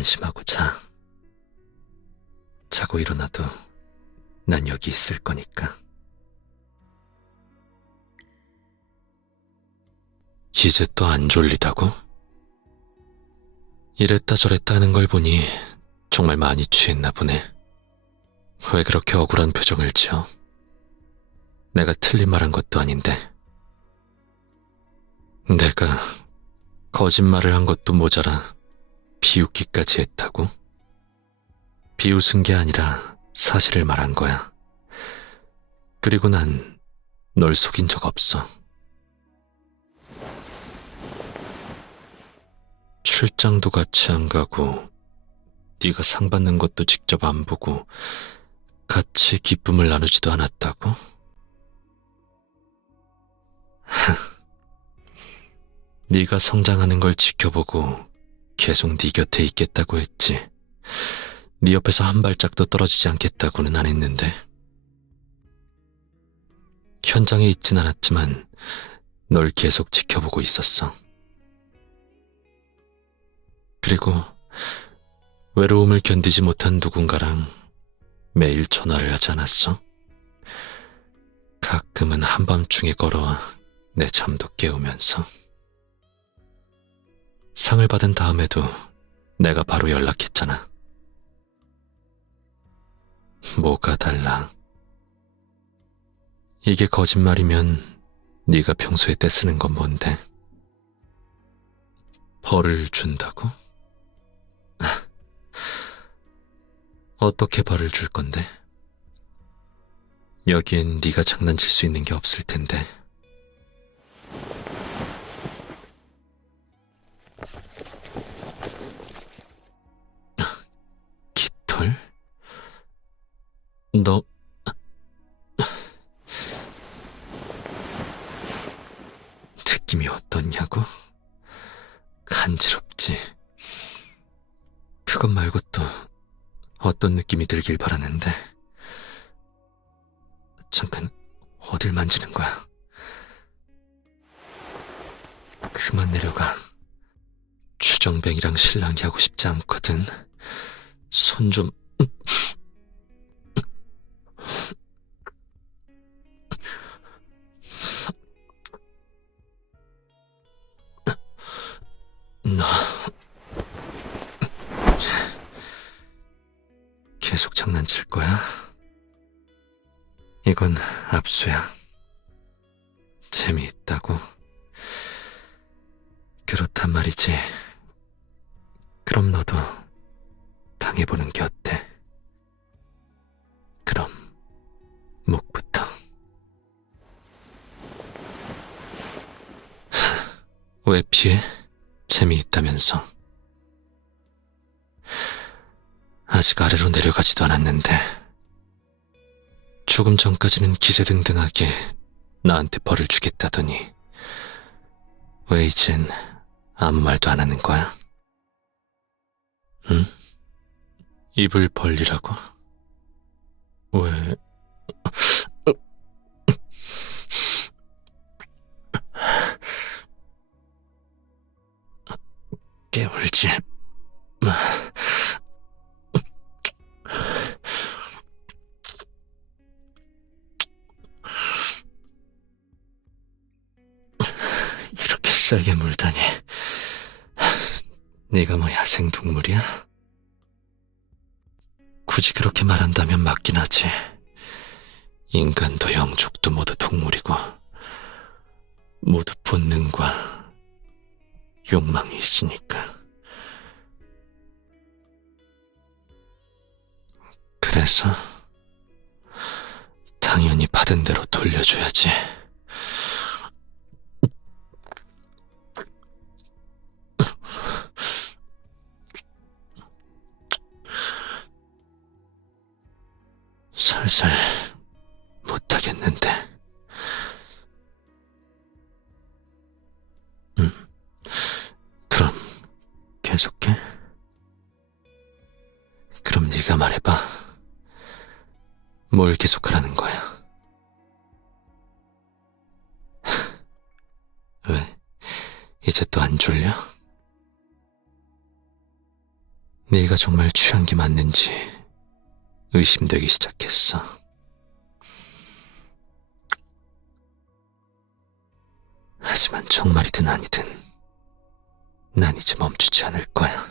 안심하고 자. 자고 일어나도 난 여기 있을 거니까. 이제 또 안 졸리다고? 이랬다 저랬다 하는 걸 보니 정말 많이 취했나 보네. 왜 그렇게 억울한 표정을 지어? 내가 틀린 말 한 것도 아닌데. 내가 거짓말을 한 것도 모자라 비웃기까지 했다고? 비웃은 게 아니라 사실을 말한 거야. 그리고 난 널 속인 적 없어. 출장도 같이 안 가고 네가 상 받는 것도 직접 안 보고 같이 기쁨을 나누지도 않았다고? 네가 성장하는 걸 지켜보고 계속 네 곁에 있겠다고 했지. 네 옆에서 한 발짝도 떨어지지 않겠다고는 안 했는데. 현장에 있진 않았지만 널 계속 지켜보고 있었어. 그리고 외로움을 견디지 못한 누군가랑 매일 전화를 하지 않았어? 가끔은 한밤중에 걸어와 내 잠도 깨우면서. 상을 받은 다음에도 내가 바로 연락했잖아. 뭐가 달라? 이게 거짓말이면 네가 평소에 떼쓰는 건 뭔데? 벌을 준다고? 어떻게 벌을 줄 건데? 여기엔 네가 장난칠 수 있는 게 없을 텐데. 깃털? 너 느낌이 어떻냐고? 간지럽지. 그것 말고 또 어떤 느낌이 들길 바라는데. 잠깐, 어딜 만지는 거야? 그만 내려가. 추정뱅이랑 실랑이 하고 싶지 않거든. 손 좀, 너. 계속 장난칠 거야? 이건 압수야. 재미있다고? 그렇단 말이지. 그럼 너도 당해보는 게 어때? 그럼, 목부터. 왜 피해? 재미있다면서. 아직 아래로 내려가지도 않았는데. 조금 전까지는 기세등등하게 나한테 벌을 주겠다더니, 왜 이젠 아무 말도 안 하는 거야? 응? 입을 벌리라고? 왜? 깨물지 마. 이렇게 세게 물다니. 네가 뭐 야생 동물이야? 굳이 그렇게 말한다면 맞긴 하지. 인간도 영족도 모두 동물이고, 모두 본능과 욕망이 있으니까. 그래서, 당연히 받은 대로 돌려줘야지. 살살 못하겠는데. 음, 그럼 계속해. 그럼 네가 말해봐. 뭘 계속하라는 거야? 왜? 이제 또 안 졸려? 네가 정말 취한 게 맞는지 의심되기 시작했어. 하지만 정말이든 아니든 난 이제 멈추지 않을 거야.